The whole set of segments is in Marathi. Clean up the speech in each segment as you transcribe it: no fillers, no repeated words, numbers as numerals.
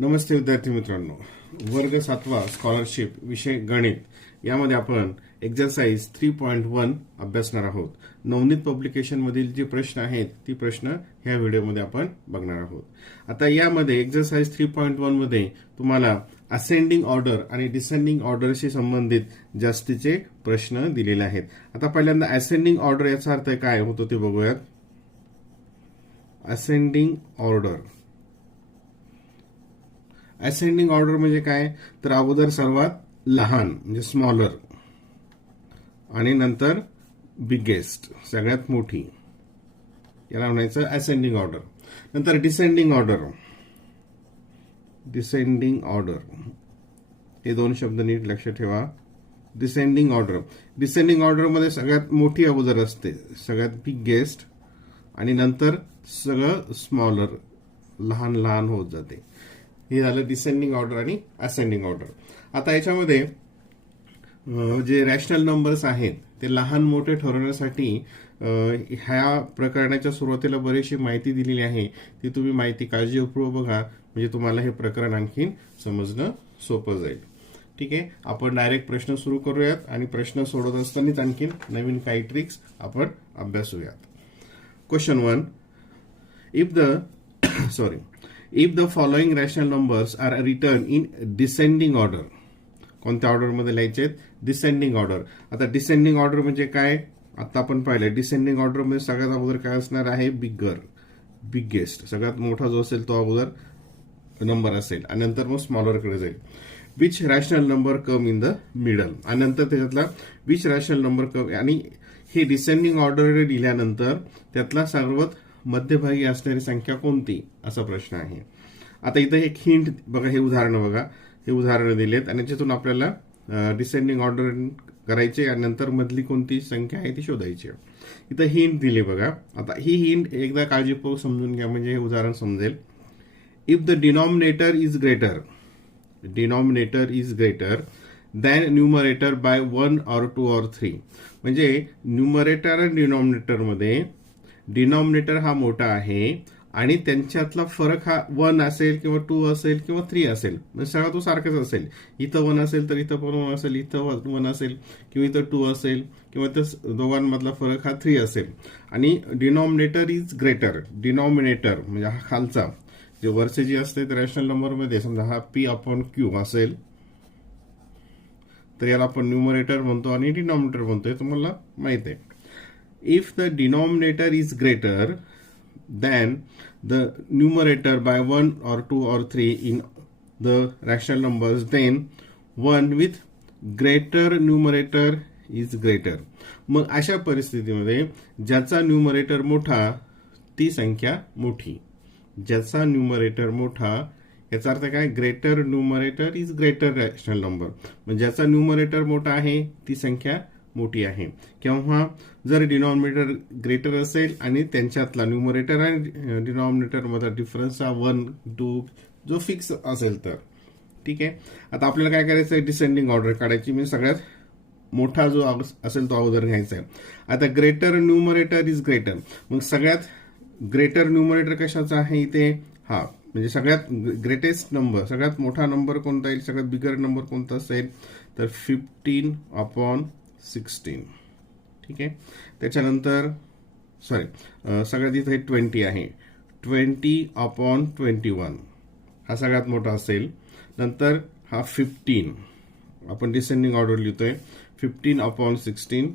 नमस्ते विद्यार्थी मित्रांनो, वर्ग 7वा स्कॉलरशिप विषय गणित यामध्ये आपण एक्झरसाइज 3.1 अभ्यासणार आहोत. नवनीत पब्लिकेशन मधील जे प्रश्न आहेत ती प्रश्न ह्या व्हिडिओमध्ये आपण बघणार आहोत. आता यामध्ये एक्झरसाइज 3.1 मध्ये तुम्हाला असेंडिंग ऑर्डर आणि डिसेंडिंग ऑर्डरशी संबंधित जास्तीचे प्रश्न दिलेले आहेत. आता पहिल्यांदा असेंडिंग ऑर्डर याचा अर्थ काय होतो ते बघूयात. असेंडिंग ऑर्डर, असेंडिंग ऑर्डर म्हणजे काय तर अगोदर सर्वात लहान म्हणजे स्मॉलर आणि नंतर बिगेस्ट सगळ्यात मोठी, याला म्हणायचं असेंडिंग ऑर्डर. नंतर डिसेंडिंग ऑर्डर, डिसेंडिंग ऑर्डर हे दोन शब्द नीट लक्षात ठेवा. डिसेंडिंग ऑर्डर, डिसेंडिंग ऑर्डर मध्ये सगळ्यात मोठी अगोदर असते, सगळ्यात बिगेस्ट आणि नंतर सगळं स्मॉलर लहान लहान होत जाते. हे झालं डिसेंडिंग ऑर्डर आणि असेंडिंग ऑर्डर. आता याच्यामध्ये जे रॅशनल नंबर्स आहेत ते लहान मोठे ठरवण्यासाठी ह्या प्रकरणाच्या सुरुवातीला बरीचशी माहिती दिलेली आहे. ती तुम्ही माहिती काळजीपूर्वक बघा, म्हणजे तुम्हाला हे प्रकरण आणखीन समजणं सोपं जाईल. ठीक आहे, आपण डायरेक्ट प्रश्न सुरू करूयात आणि प्रश्न सोडवत असतानाच आणखीन नवीन काही ट्रिक्स आपण अभ्यासूयात. Question 1, if the following rational numbers are written in descending order, कोणत्या ऑर्डर मध्ये लिहायचे? Descending order. आता डिसेंडिंग ऑर्डर म्हणजे काय आता आपण पाहिलं. डिसेंडिंग ऑर्डर मध्ये सगळ्यात अगोदर काय असणार आहे? बिगर, बिगेस्ट, सगळ्यात मोठा जो असेल तो अगोदर नंबर असेल आणि नंतर मग स्मॉलर कडे जाईल. Which rational number come in the middle, आणि नंतर त्याच्यातला विच रॅशनल नंबर कम, आणि हे डिसेंडिंग ऑर्डर लिहिल्यानंतर त्यातला सर्वात मध्यभागी असणारी संख्या कोणती, असा प्रश्न आहे. आता इथं एक हिंट बघा, हे उदाहरण बघा, हे उदाहरण दिलेत आणि त्याच्यातून आपल्याला डिसेंडिंग ऑर्डर करायचे आणि नंतर मधली कोणती संख्या आहे ती शोधायची. इथं हिंट दिली बघा. आता ही हिंट एकदा काळजीपूर्वक समजून घ्या म्हणजे हे उदाहरण समजेल. If the denominator is greater, denominator is greater than numerator bye 1 or 2 or 3, म्हणजे न्यूमरेटर आणि डिनॉमिनेटर मध्ये डिनॉमिनेटर हा मोठा आहे आणि त्यांच्यातला फरक हा 1 असेल किंवा 2 असेल किंवा 3 असेल, म्हणजे सगळा तो सारखाच असेल. इथं 1 असेल तर इथं पण 1 असेल, इथं 1 असेल किंवा इथं 2 असेल किंवा त्या दोघांमधला फरक हा 3 असेल. आणि डिनॉमिनेटर इज ग्रेटर, डिनॉमिनेटर म्हणजे हा खालचा, जे वरचे जे असते ते रॅशनल नंबर मध्ये समजा हा P/Q असेल तर याला आपण न्यूमरेटर म्हणतो आणि डिनॉमिनेटर म्हणतो, हे तुम्हाला माहित आहे. If the denominator is greater than the numerator by 1 or 2 or 3 in the rational numbers, then one with greater numerator is greater. मग अशा परिस्थितीमध्ये ज्याचा न्यूमरेटर मोठा ती संख्या मोठी, ज्याचा न्यूमरेटर मोठा याचा अर्थ काय? Greater numerator is greater rational number, म्हणजे ज्याचा न्यूमरेटर मोठा आहे ती संख्या मोठी आहे. किंवा जर डिनॉमिनेटर ग्रेटर असेल आणि त्यांच्यातला न्यूमरेटर आणि डिनॉमिनेटर मधला डिफरन्स हा 1, 2 जो फिक्स असेल तर. ठीक आहे, आता आपल्याला काय करायचं आहे? डिसेंडिंग ऑर्डर काढायची, म्हणजे सगळ्यात मोठा जो असेल तो अगोदर घ्यायचा आहे. आता ग्रेटर न्यूमरेटर इज ग्रेटर, मग सगळ्यात ग्रेटर न्यूमरेटर कशाचा आहे इथे? हा म्हणजे सगळ्यात ग्रेटेस्ट नंबर, सगळ्यात मोठा नंबर कोणता येईल, सगळ्यात बिगर नंबर कोणता असेल तर 15/16. ठीक आहे, त्याच्यानंतर सगळ्यात इथे 20 आहे, 20/21 हा सगळ्यात मोठा असेल. नंतर हा 15, आपण डिसेंडिंग ऑर्डर लिहितोय, 15/16.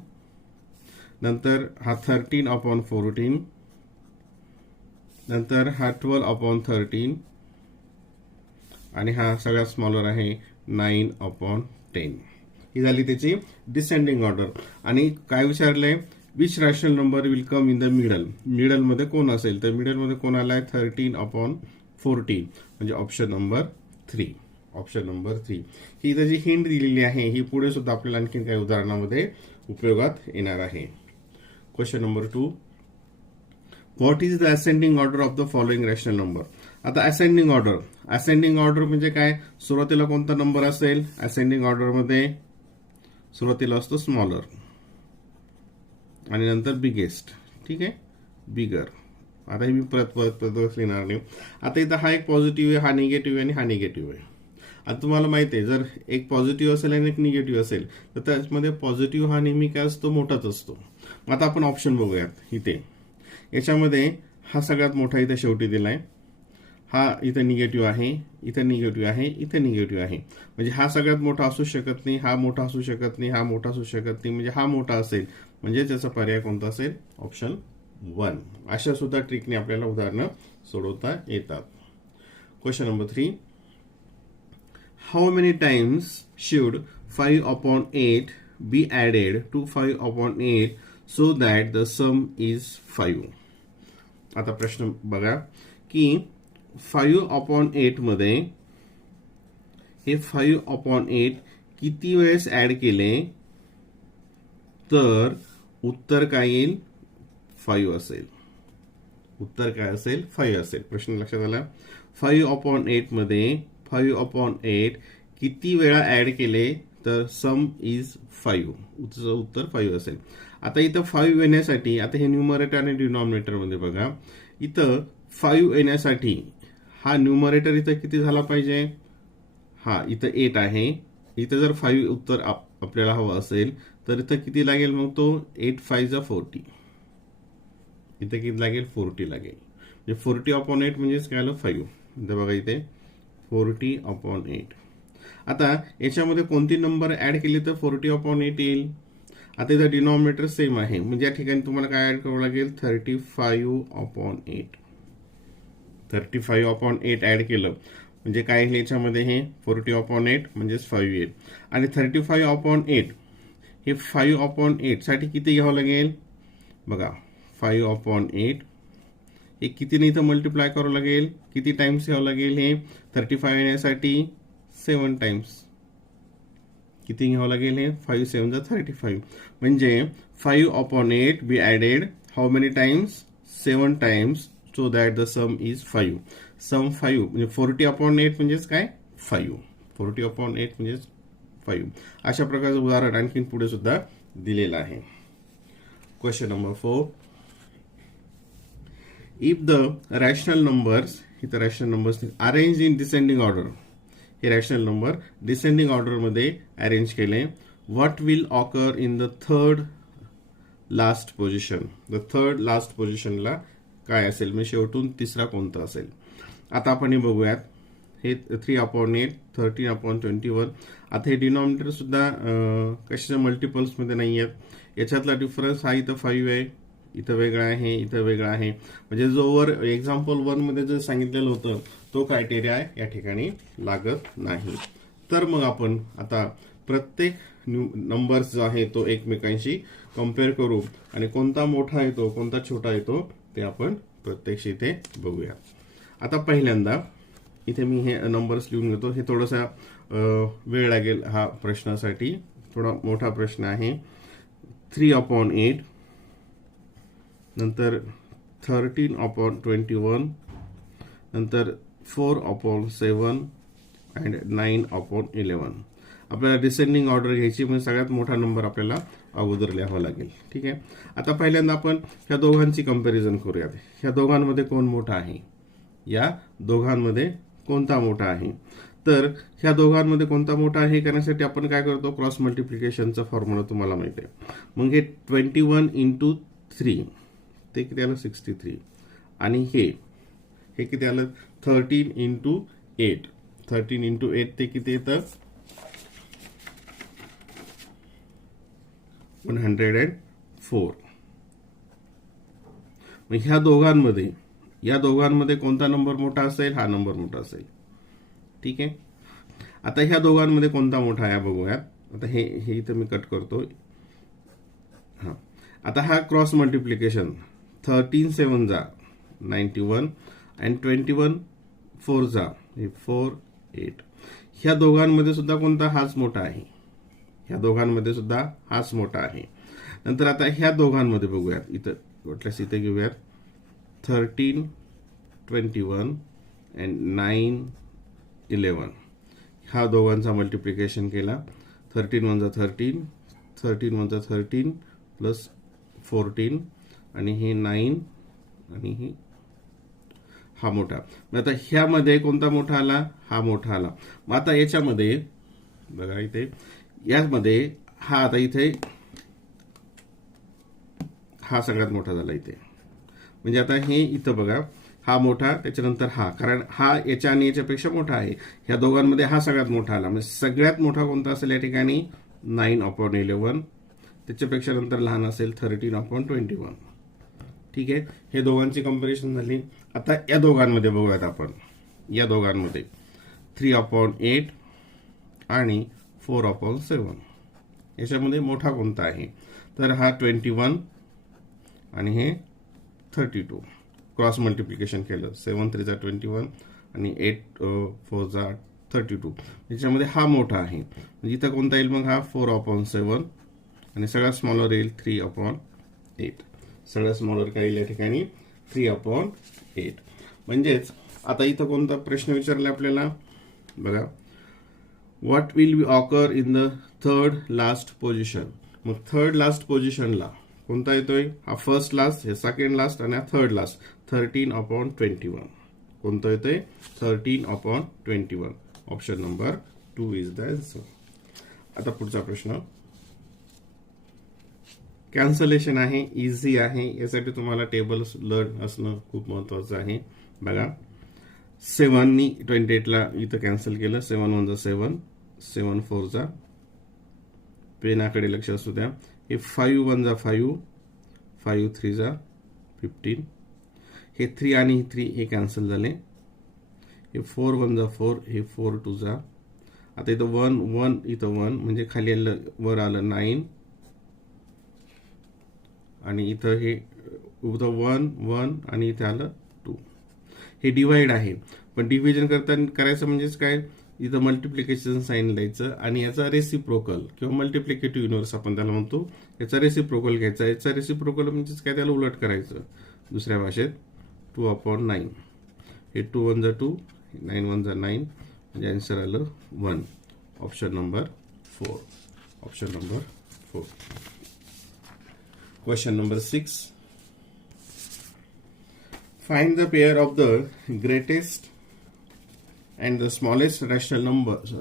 नंतर हा 13/14. नंतर हा 12/13 आणि हा सगळ्यात स्मॉलर आहे 9/10. ही झाली त्याची डिसेंडिंग ऑर्डर. आणि काय विचारलंय? Which rational number will come in the middle, middle मध्ये कोण असेल तर मिडल मध्ये कोण आलाय? 13/14, म्हणजे ऑप्शन नंबर 3. ऑप्शन नंबर 3 ही त्याची हिंट दिलेली आहे. ही पुढे सुद्धा आपल्याला आणखी काही उदाहरणामध्ये उपयोगात येणार आहे. Question number 2, what is the ascending order of the following rational number. आता असेंडिंग ऑर्डर, असेंडिंग ऑर्डर म्हणजे काय? सुरुवातीला कोणता नंबर असेल? असेंडिंग ऑर्डर मध्ये सुरुवातीला असतो स्मॉलर आणि नंतर बिगेस्ट. ठीक आहे, बिगर आता हे मी परत लिहिणार नाही. आता इथं हा एक पॉझिटिव्ह आहे, हा निगेटिव्ह आहे आणि हा निगेटिव्ह आहे. आता तुम्हाला माहिती आहे, जर एक पॉझिटिव्ह असेल आणि एक निगेटिव्ह असेल तर त्याच्यामध्ये पॉझिटिव्ह हा नेहमी काय असतो, मोठाच असतो. आता आपण ऑप्शन बघूयात. इथे याच्यामध्ये हा सगळ्यात मोठा इथे शेवटी दिलाय, हा इथं निगेटिव्ह आहे, इथं निगेटिव्ह आहे, इथं निगेटिव्ह आहे. म्हणजे हा सगळ्यात मोठा असू शकत नाही, हा मोठा असू शकत नाही, हा मोठा असू शकत नाही. म्हणजे हा मोठा असेल, म्हणजे त्याचा पर्याय कोणता असेल, ऑप्शन 1. अशा सुद्धा ट्रिकने आपल्याला उदाहरणं सोडवता येतात. Question number 3. How many times should 5/8 be added to 5/8 so that the sum is 5? आता प्रश्न बघा की 5/8 मध्ये हे 5/8 किती वेळेस ऍड केले तर उत्तर काय येईल, 5 असेल. उत्तर काय असेल, 5 असेल. प्रश्न लक्षात आला. 5/8 मध्ये 5/8 किती वेळा ऍड केले तर सम इज 5. उत्तर 5 असेल. आता इथं 5 येण्यासाठी, आता हे न्यूमरेटर आणि डिनॉमिनेटर मध्ये बघा, इथं 5 येण्यासाठी हा न्यूमरेटर इथं किती झाला पाहिजे, हा इथं 8 आहे. इथं जर 5 उत्तर आपल्याला हवं असेल तर इथं किती लागेल, मग तो 8 5 जा 40. इथं किती लागेल, 40 लागेल. म्हणजे 40/8 म्हणजेच काय आलं, 5. इथं बघा, इथे 40/8. आता याच्यामध्ये कोणती नंबर ऍड केली तर 40/8 येईल. आता इथं डिनॉमिनेटर सेम आहे, म्हणजे या ठिकाणी तुम्हाला काय ऍड करावं लागेल, 35/8. 35/8 ऍड केलं म्हणजे काय येईल, याच्यामध्ये हे 40/8 म्हणजेच 5 येईल. आणि 35/8 हे 5/8 साठी किती घ्यावं लागेल, बघा 5/8 हे कितीने इथं मल्टिप्लाय करावं लागेल, किती टाइम्स घ्यावं लागेल, हे 35 येण्यासाठी 7 टाइम्स. किती घ्यावं लागेल, हे 5 7 जा 35. म्हणजे 5/8 be added how many times, 7 times, so that the sum is 5. सम 5 म्हणजे 40/8 म्हणजेच काय, 5. 40/8 म्हणजेच 5. अशा प्रकारचं उदाहरण आणखी पुढे सुद्धा दिलेलं आहे. Question number 4. If the rational numbers, इथं rational numbers arrange in descending order, हे रॅशनल नंबर डिसेंडिंग ऑर्डर मध्ये अरेंज केले, what will occur in the third last position. The third last पोझिशनला काय असेल, म्हणजे शेवटून तिसरा कोणता असेल. आता आपण हे बघूयात. हे 3/8 13/21. आता हे डिनॉमिनेटर सुद्धा कशाच्या मल्टिपल्स मध्ये नाही आहेत. याच्यातला डिफरन्स हा इथं 5 आहे, इथं वेगळा आहे, इथं वेगळा आहे. म्हणजे जो वर एक्झाम्पल 1 मध्ये जे सांगितलेलं होतं तो क्रायटेरिया या ठिकाणी लागत नाही. तर मग आपण आता प्रत्येक नंबर्स जो आहे तो एकमेकांशी कम्पेअर करू आणि कोणता मोठा येतो कोणता छोटा येतो ते आपण प्रत्यक्ष इथे बघूया. आता पहिल्यांदा इथे मी हे नंबर्स लिहून घेतो. हे थोडासा वेळ लागेल हा प्रश्नासाठी, थोडा मोठा प्रश्न आहे. 3/8, नंतर 13/21, नंतर 4/7 अँड 9/11. आपल्याला डिसेंडिंग ऑर्डर घ्यायची, म्हणजे सगळ्यात मोठा नंबर आपल्याला अगोदर लिहावा लागेल. ठीक आहे. आता पहिल्यांदा आपण ह्या दोघांची कंपॅरिझन करूयात. ह्या दोघांमध्ये कोण मोठा आहे, या दोघांमध्ये कोणता मोठा आहे. तर ह्या दोघांमध्ये कोणता मोठा आहे करण्यासाठी आपण काय करतो, क्रॉस मल्टिप्लिकेशनचा फॉर्म्युला तुम्हाला माहिती आहे. मग हे 21 × 3 ते किती आलं, 63. आणि हे किती आलं, 13 × 8. 13 × 8 ते किती येतं, 104. मग ह्या दोघांमध्ये कोणता नंबर मोठा असेल, हा नंबर मोठा असेल. ठीक आहे. आता ह्या दोघांमध्ये कोणता मोठा आहे बघूयात. आता हे इथं मी कट करतो. हा, आता हा क्रॉस मल्टिप्लिकेशन 13 7 जा 91 आणि 21 4 जा 4 8. ह्या दोघांमध्ये सुद्धा कोणता, हाच मोठा आहे. ह्या दोघांमध्ये सुद्धा हाच मोठा आहे. नंतर आता ह्या दोघांमध्ये बघूयात, इथं वाटल्यास इथे घेऊयात. 13 21 अँड 9 11. ह्या दोघांचा मल्टिप्लिकेशन केला. 13 1 जा 13, 13 1 जा 13 प्लस 14 आणि हे 9 आणि हे हा मोठा. मग आता ह्यामध्ये कोणता मोठा आला? हा मोठा आला. मग आता याच्यामध्ये बघा इथे यामध्ये हा आता इथे हा सगळ्यात मोठा झाला इथे. म्हणजे आता हे इथं बघा हा मोठा त्याच्यानंतर हा, कारण हा याच्या आणि याच्यापेक्षा मोठा आहे. ह्या दोघांमध्ये हा सगळ्यात मोठा आला. म्हणजे सगळ्यात मोठा कोणता असेल या ठिकाणी? 9/11. त्याच्यापेक्षा नंतर लहान असेल 13/21. ठीक आहे, हे दोघांची कम्पॅरिझन झाली. आता या दोघांमध्ये बघूयात आपण. या दोघांमध्ये 3/8 आणि 4/7 याच्यामध्ये मोठा कोणता आहे? तर हा 21 आणि हे 32. क्रॉस मल्टिप्लिकेशन केलं 7 3 21 आणि 8 4 32. याच्यामध्ये हा मोठा आहे. म्हणजे इथं कोणता येईल मग? हा 4/7 आणि सगळ्यात स्मॉलर येईल 3/8. सगळ्यात स्मॉलर काय येईल या ठिकाणी? 3/8. म्हणजेच आता इथं कोणता प्रश्न विचारला आपल्याला बघा, what will be occur in the third last position. मग थर्ड लास्ट पोझिशनला कोणता येतोय? हा फर्स्ट लास्ट, हे सेकंड लास्ट आणि हा थर्ड लास्ट. 13/21 कोणता येतोय? 13/21. Option number 2 is the answer. आता पुढचा प्रश्न कॅन्सलेशन आहे, इझी आहे. यासाठी तुम्हाला टेबल्स लर्न असणं खूप महत्वाचं आहे. बघा 7 नी 28ला इथं कॅन्सल केलं. 7 1 जा 7, 7 4 जा, पेनाकडे लक्ष असू द्या. हे 5 1 जा 5, 5 3 जा 15. हे 3 आणि 3 हे कॅन्सल झाले. हे 4 1 जा 4, हे 4 2 जा. आता इथं 1 1 इथं 1 म्हणजे खाली आलं वर आलं 9 आणि इथं हे इथं 1 1 आणि इथं आलं 2. हे डिवाइड आहे, पण डिव्हिजन करताना करायचं म्हणजेच काय? इथं मल्टिप्लिकेशन साइन लिहायचं आणि याचा रेसिप्रोकल किंवा मल्टिप्लिकेटिव्ह युनिव्हर्स आपण त्याला म्हणतो, याचा रेसिप्रोकल घ्यायचा. याचा रेसिप्रोकल म्हणजेच काय? त्याला उलट करायचं. दुसऱ्या भाषेत 2/9. हे 2 1 जा 2, 9 1 जा 9 म्हणजे आन्सर आलं 1. Option number 4. Option number 4. Question number 6. Find the pair of the greatest and the smallest rational numbers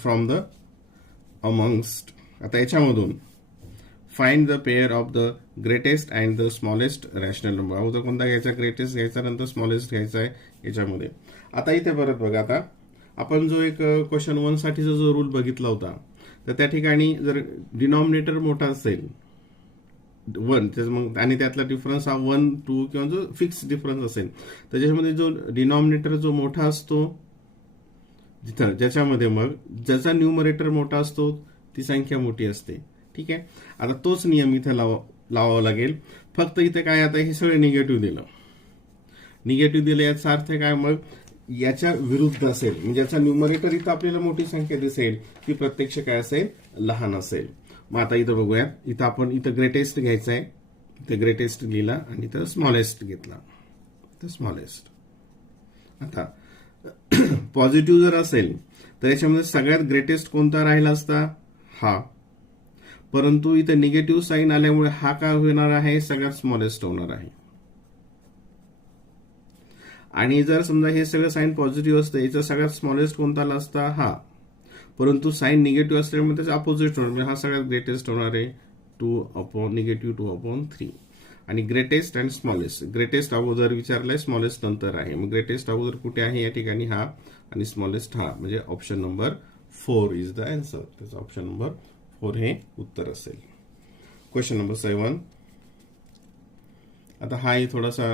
from the amongst. आता याच्यामधून find the pair of the greatest and the smallest rational number. अगोदर कोणता घ्यायचा? ग्रेटेस्ट घ्यायचा, नंतर स्मॉलेस्ट घ्यायचा आहे याच्यामध्ये. आता इथे परत बघा, आता आपण जो एक क्वेश्चन 1 साठीचा जो रूल बघितला होता, तर त्या ठिकाणी जर डिनॉमिनेटर मोठा असेल 1 मग आणि त्यातला डिफरन्स हा 1 2 किंवा जो फिक्स डिफरन्स असेल, तर त्याच्यामध्ये जो डिनॉमिनेटर जो मोठा असतो जिथं ज्याच्यामध्ये मग ज्याचा न्यूमरेटर मोठा असतो ती संख्या मोठी असते. ठीक आहे, आता तोच नियम इथे लावावा लागेल. फक्त इथे काय, आता हे सगळे निगेटिव्ह दिलं. निगेटिव्ह दिलं याचा अर्थ काय? मग याच्या विरुद्ध असेल, म्हणजे याचा न्यूमरेटर इथं आपल्याला मोठी संख्या दिसेल, ती प्रत्यक्ष काय असेल? लहान असेल. मग आता इथं बघूया, इथं आपण इथं ग्रेटेस्ट घ्यायचं आहे, इथं ग्रेटेस्ट लिहिला आणि इथं स्मॉलेस्ट घेतला, तर स्मॉलेस्ट. आता पॉझिटिव्ह जर असेल तर याच्यामध्ये सगळ्यात ग्रेटेस्ट कोणता राहिला असता? हा. परंतु इथं निगेटिव्ह साईन आल्यामुळे हा काय होणार आहे? सगळ्यात स्मॉलेस्ट होणार आहे. आणि जर समजा हे सगळं साईन पॉझिटिव्ह असतं, याचा सगळ्यात स्मॉलेस्ट कोणता आला असता? हा. परंतु साईन निगेटिव्ह असल्यामुळे त्याचा अपोजिट होणार, म्हणजे हा सगळ्यात ग्रेटेस्ट होणार आहे -2/3. आणि ग्रेटेस्ट अँड स्मॉलेस्ट, ग्रेटेस्ट अगोदर विचारलाय, स्मॉलेस्ट नंतर आहे. मग ग्रेटेस्ट अगोदर कुठे आहे? या ठिकाणी हा, आणि स्मॉलेस्ट हा, म्हणजे option number 4 is the answer. त्याचा ऑप्शन नंबर 4 हे उत्तर असेल. Question number 7. आता हाही थोडासा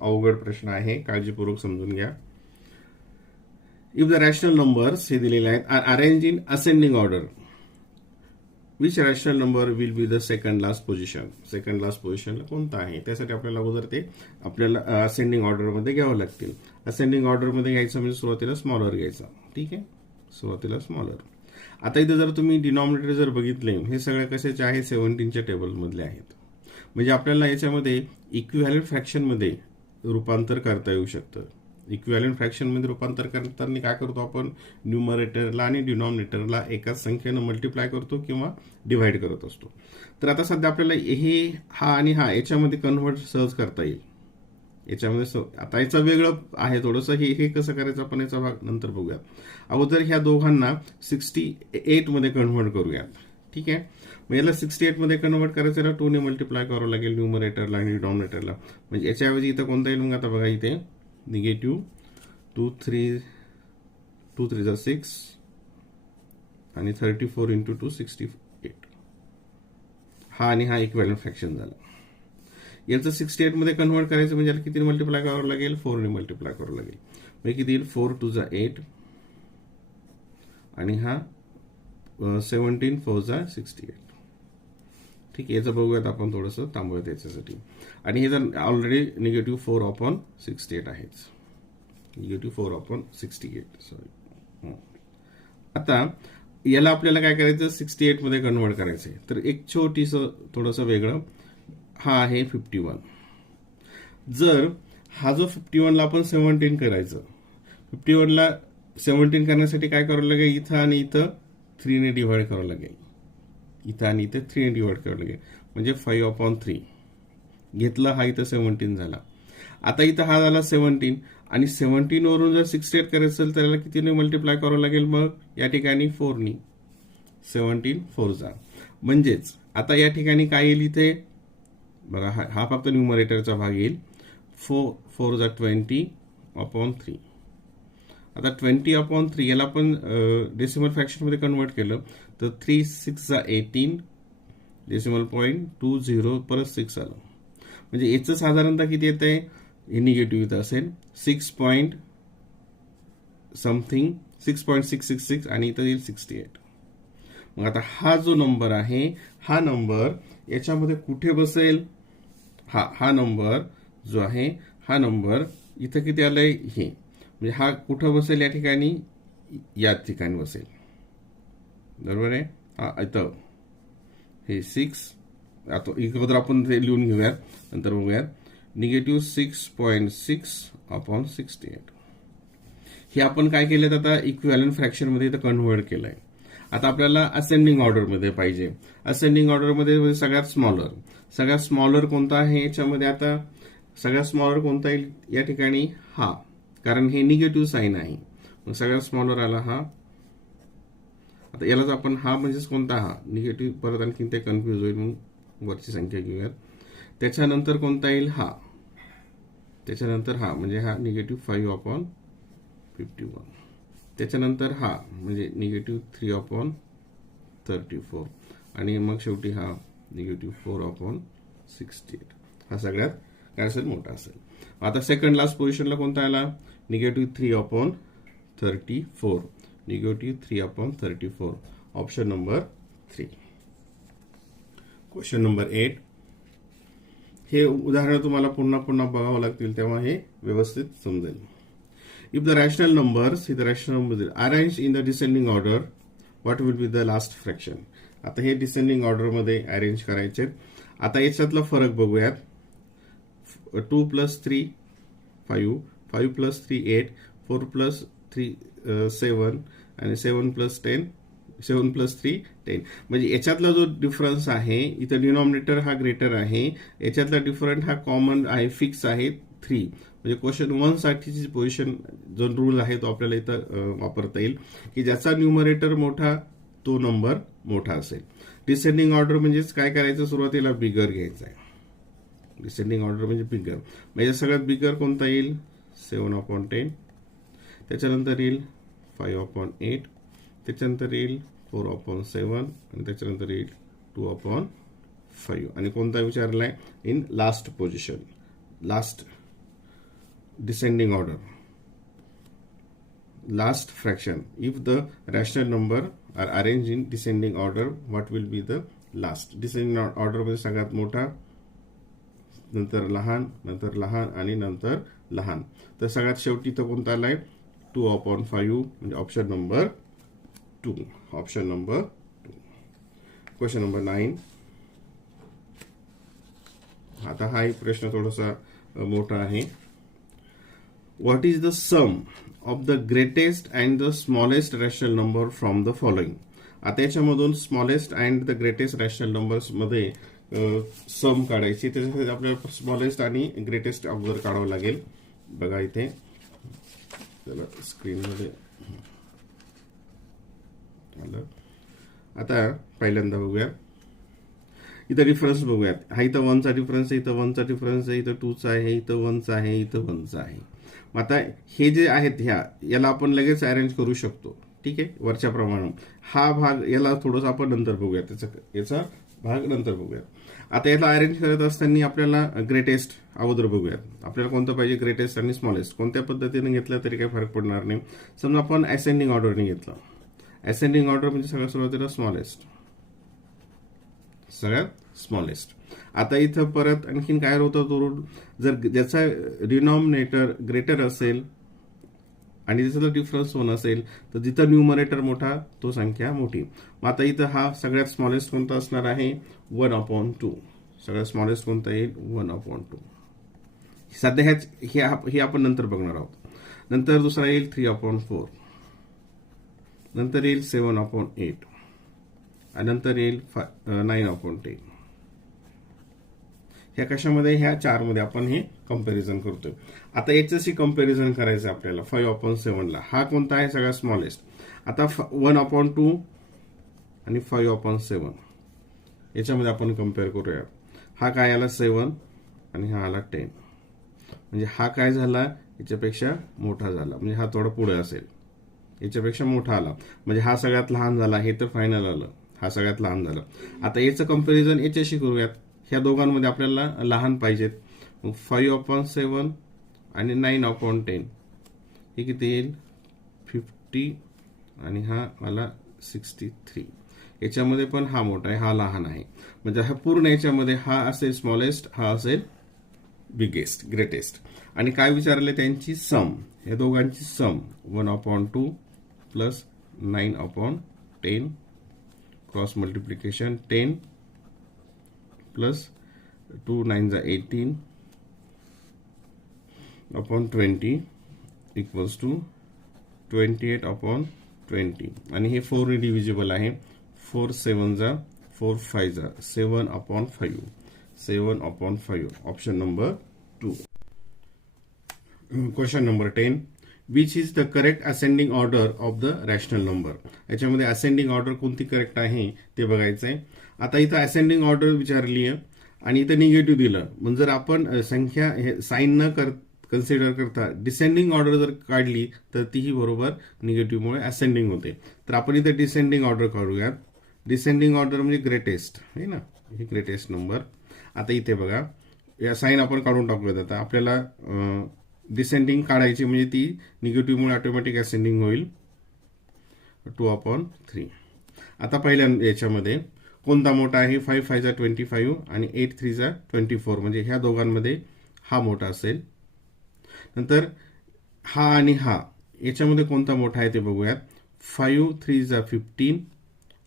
अवघड प्रश्न आहे, काळजीपूर्वक समजून घ्या. इफ द रॅशनल नंबर्स हे दिलेले आहेत are arrange in ascending order, which rational number will be the second last position. Second last पोझिशनला कोणता आहे? त्यासाठी आपल्याला अगोदर ते आपल्याला असेंडिंग ऑर्डरमध्ये घ्यावं लागतील. असेंडिंग ऑर्डरमध्ये घ्यायचं म्हणजे सुरुवातीला स्मॉलर घ्यायचा. ठीक आहे, सुरुवातीला स्मॉलर. आता इथे जर तुम्ही डिनॉमिनेटर जर बघितले, हे सगळे कशाचे आहे? 17च्या टेबलमधले आहेत. म्हणजे आपल्याला याच्यामध्ये इक्विव्हॅलंट फ्रॅक्शनमध्ये रूपांतर करता येऊ शकतं. इक्विव्हॅलंट फ्रॅक्शनमध्ये रूपांतर करताना काय करतो आपण? न्यूमरेटरला आणि डिनॉमिनेटरला एकाच संख्येनं मल्टिप्लाय करतो किंवा डिव्हाइड करत असतो. तर आता सध्या आपल्याला हे हा आणि हा याच्यामध्ये कन्व्हर्ट सहज करता येईल. याच्यामध्ये आता याचं वेगळं आहे थोडंसं, हे कसं करायचं आपण याचा भाग नंतर बघूयात. अगोदर ह्या दोघांना 68 मध्ये कन्व्हर्ट करूयात. ठीक आहे, मग याला 68 मध्ये कन्व्हर्ट करायचं, 2 ने मल्टिप्लाय करावं लागेल न्यूमरेटरला आणि डिनॉमिनेटरला. म्हणजे याच्याऐवजी इथं कोणता येईल मग आता बघा, इथे निगेटिव्ह 2 3 जा 6 आणि 34 इंटू 2 68. हा आणि हा इक्विव्हॅलंट फ्रॅक्शन झाला. याचं 68 मध्ये कन्व्हर्ट करायचं म्हणजे याला किती मल्टिप्लाय करावं लागेल, 4 ने मल्टिप्लाय करावं लागेल. म्हणजे किती येईल, 4 2 जा 8 आणि हा 17 4 जा 68. ठीक आहे, याचं बघूयात आपण, थोडंसं थांबूयात याच्यासाठी. आणि हे जर ऑलरेडी निगेटिव्ह 4/68 आहेच, निगेटिव्ह 4/68. सॉरी. आता याला आपल्याला काय करायचं, 68 मध्ये कन्व्हर्ट करायचं आहे. तर एक छोटीसं थोडंसं वेगळं, हा आहे 51. जर हा जो 51 ला आपण 17 करायचं, 51 ला 17 करण्यासाठी काय करावं लागेल, इथं आणि इथं 3 ने डिव्हाइड करावं लागेल, इथं आणि इथं 3 ने डिव्हाइड करावं लागेल. म्हणजे 5/3 घेतलं, हा इथं 17 झाला. आता इथं हा झाला 17 आणि 17 वरून जर 68 करायचं असेल तर त्याला कितीने मल्टिप्लाय करावं लागेल, मग या ठिकाणी 4 ने, 17 4 जा. म्हणजेच आता या ठिकाणी काय येईल, इथे बघा, हा फक्त न्यूमरेटरचा भाग येईल. 4 जा 20/3. आता 20/3 याला आपण डेसिमल फ्रॅक्शन मध्ये कन्वर्ट केलं तर 3 6 जा 18 डेसिमल पॉईंट 20 परत 6 आलं. म्हणजे याचं साधारणतः किती येत आहे, हे निगेटिव्ह इथं असेल 6.666 आणि इथं येईल 68. मग आता हा जो नंबर आहे, हा नंबर याच्यामध्ये कुठे बसेल, हा नंबर जो आहे, हा नंबर इथं किती आलंय, हे म्हणजे हा कुठं बसेल, या ठिकाणी, या ठिकाणी बसेल. बरोबर आहे. हा इथं हे 6, आता अगोदर आपण ते लिहून घेऊयात, नंतर बघूयात. निगेटिव्ह 6.6/68. हे आपण काय केलं, आता इक्विव्हॅलंट फ्रॅक्शन मध्ये इथं कन्व्हर्ट केलंय. आता आपल्याला असेंडिंग ऑर्डर मध्ये पाहिजे. असेंडिंग ऑर्डर मध्ये सगळ्यात स्मॉलर कोणता आहे याच्यामध्ये, आता सगळ्यात स्मॉलर कोणता येईल या ठिकाणी, हा, कारण हे निगेटिव्ह साईन आहे. मग सगळ्यात स्मॉलर आला हा. आता यालाच आपण, हा म्हणजेच कोणता, हा निगेटिव्ह, परत आणखी ते कन्फ्युज होईल, मग वरची संख्या घेऊयात. त्याच्यानंतर कोणता येईल, हा. त्याच्यानंतर हा म्हणजे हा निगेटिव्ह 5/51. त्याच्यानंतर हा म्हणजे निगेटिव्ह 3/34 आणि मग शेवटी हा निगेटिव्ह 4/68. हा सगळ्यात काय असेल, मोठा असेल. आता सेकंड लास्ट पोझिशनला कोणता आला, negative 3/34. Negative 3/34. Option number 3. Question number 8. हे उदाहरण तुम्हाला पुन्हा पुन्हा बघावं लागतील, तेव्हा हे व्यवस्थित समजेल. If the rational numbers, arranged in the descending order, what will be the last fraction? आता हे डिसेंडिंग ऑर्डर मध्ये अरेंज करायचे. आता याच्यातला फरक बघूयात. 2 + 3 5, 5 + 3 8, 4 + 3 7 आणि 7 + 10, 7 + 3 10. म्हणजे याच्यातला जो डिफरन्स आहे, इथं डिनॉमिनेटर हा ग्रेटर आहे, याच्यातला डिफरंट हा कॉमन आहे, फिक्स आहे 3. म्हणजे क्वेश्चन 1 साठीची पोझिशन जो रूल आहे तो आपल्याला इथं वापरता येईल, की ज्याचा न्यूमरेटर मोठा तो नंबर मोठा असेल. डिसेंडिंग ऑर्डर म्हणजेच काय करायचं, सुरुवातीला बिगर घ्यायचा आहे. डिसेंडिंग ऑर्डर म्हणजे बिगर, म्हणजे सगळ्यात बिगर कोणता येईल, 7/10. त्याच्यानंतर येईल 5/8. त्याच्यानंतर येईल 4/7 आणि त्याच्यानंतर येईल 2/5. आणि कोणता विचारलाय, in last position, last descending order, last fraction. If the rational number are arranged in descending order, what will be the last? Descending order मध्ये सगळ्यात मोठा, नंतर लहान, नंतर लहान आणि नंतर लहान. तर सगळ्यात शेवटी तो कोणता आलाय, 2/5. म्हणजे option number 2. Option number 2. Question number 9. आता हा एक प्रश्न थोडासा मोठा आहे. What is the sum of the greatest and the smallest rational number from the following? आता याच्यामधून smallest and the greatest rational numbers मध्ये सम काढायची. त्याच्यासाठी आपल्याला स्मॉलेस्ट आणि ग्रेटेस्ट अगोदर काढावं लागेल. बघा इथे त्याला स्क्रीनमध्ये आलं. आता पहिल्यांदा बघूया, इथं डिफरन्स बघूयात. हा इथं 1चा डिफरन्स आहे, इथं 1चा डिफरन्स आहे, इथं 2चा आहे, इथं 1चा आहे, इथं 1चा आहे. मग आता हे जे आहेत याला आपण लगेच अरेंज करू शकतो. ठीक आहे, वरच्या प्रमाणे. हा भाग याला थोडंसं आपण नंतर बघूया, याचा भाग नंतर बघूयात. आता याला अरेंज करत असताना आपल्याला ग्रेटेस्ट अगोदर बघूयात. आपल्याला कोणतं पाहिजे, ग्रेटेस्ट आणि स्मॉलेस्ट. कोणत्या पद्धतीने घेतलं तरी काही फरक पडणार नाही. समजा आपण असेंडिंग ऑर्डरने घेतलं. असेंडिंग ऑर्डर म्हणजे सगळ्यात सुरुवातीला स्मॉलेस्ट, सगळ्यात स्मॉलेस्ट. आता इथं परत आणखीन काय होतं, तो रूल जर ज्याचा डिनॉमिनेटर ग्रेटर असेल आणि त्याचा जर डिफरन्स 1 असेल तर जिथं न्यूमरेटर मोठा तो संख्या मोठी. मग आता इथं हा सगळ्यात स्मॉलेस्ट कोणता असणार आहे, 1/2. सगळ्यात स्मॉलेस्ट कोणता येईल, 1/2. सध्या हे आपण नंतर बघणार आहोत. नंतर दुसरा येईल 3/4. नंतर येईल 7/8 आणि नंतर येईल 9/10. ह्या कशामध्ये, ह्या 4 मध्ये आपण हे कंपॅरिझन करतोय. आता याच्याशी कंपॅरिझन करायचं आपल्याला 5/7 ला. हा कोणता आहे, सगळ्यात स्मॉलेस्ट. आता 1/2 आणि 5/7 याच्यामध्ये आपण कम्पेअर करूया. हा काय आला 7 आणि हा आला 10. म्हणजे हा काय झाला, याच्यापेक्षा मोठा झाला. म्हणजे हा थोडा पुढे असेल, याच्यापेक्षा मोठा आला. म्हणजे हा सगळ्यात लहान झाला. हे तर फायनल आलं, हा सगळ्यात लहान झालं. आता याचं कंपॅरिझन याच्याशी करूयात. ह्या दोघांमध्ये आपल्याला लहान पाहिजेत. 5/7 आणि 9/10 हे किती येईल, 50 आणि हा मला 63. याच्यामध्ये पण हा मोठा आहे, हा लहान आहे. म्हणजे हा पूर्ण याच्यामध्ये हा असेल स्मॉलेस्ट, हा असेल बिगेस्ट, ग्रेटेस्ट. आणि काय विचारले, त्यांची सम, या दोघांची sum 1/2 plus 9/10 cross multiplication 10 plus 2 9 18 upon 20 equals to 28/20. आणि हे 4 ने डिव्हिजिबल आहे. 4 7 4 5 7/5. 7/5. Option number 2. Question number 10. Which is the correct ascending order of the rational number. याच्यामध्ये असेंडिंग ऑर्डर कोणती करेक्ट आहे ते बघायचं आहे. आता इथं असेंडिंग ऑर्डर विचारली आहे आणि इथं निगेटिव्ह दिलं. म्हणजे जर आपण संख्या साईन न कन्सिडर करता डिसेंडिंग ऑर्डर जर काढली तर तीही बरोबर निगेटिव्हमुळे असेंडिंग होते. तर आपण इथे डिसेंडिंग ऑर्डर काढूयात. डिसेंडिंग ऑर्डर म्हणजे ग्रेटेस्ट आहे ना, ही ग्रेटेस्ट नंबर. आता इथे बघा, या साईन आपण काढून टाकूयात. आता आपल्याला डिसेंडिंग काढायची, म्हणजे ती निगेटिव्हमुळे ऑटोमॅटिक असेंडिंग होईल 2/3. आता पहिल्या याच्यामध्ये कोणता मोठा आहे, 5 5 25 आणि 8 3 24. म्हणजे ह्या दोघांमध्ये हा मोठा असेल. नंतर हा आणि हा याच्यामध्ये कोणता मोठा आहे ते बघूयात. 5 3 15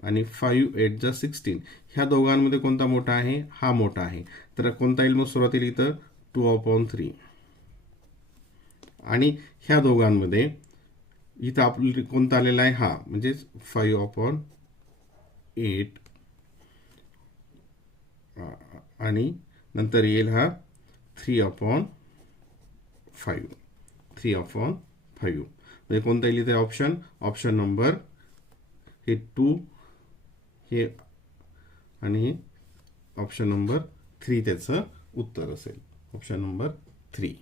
आणि 5 8 16. ह्या दोघांमध्ये कोणता मोठा आहे, हा मोठा आहे. तर कोणता येईल मग सुरुवातीला इथं 2/3. आणि ह्या दोघांमध्ये इथं आपल्याला कोणता आलेला आहे, हा म्हणजे 5/8 आणि नंतर येईल हा 3/5. 3/5 म्हणजे कोणता येईल इथे ऑप्शन नंबर हे 2 हे आणि ऑप्शन नंबर 3 त्याचं उत्तर असेल. Option number 3.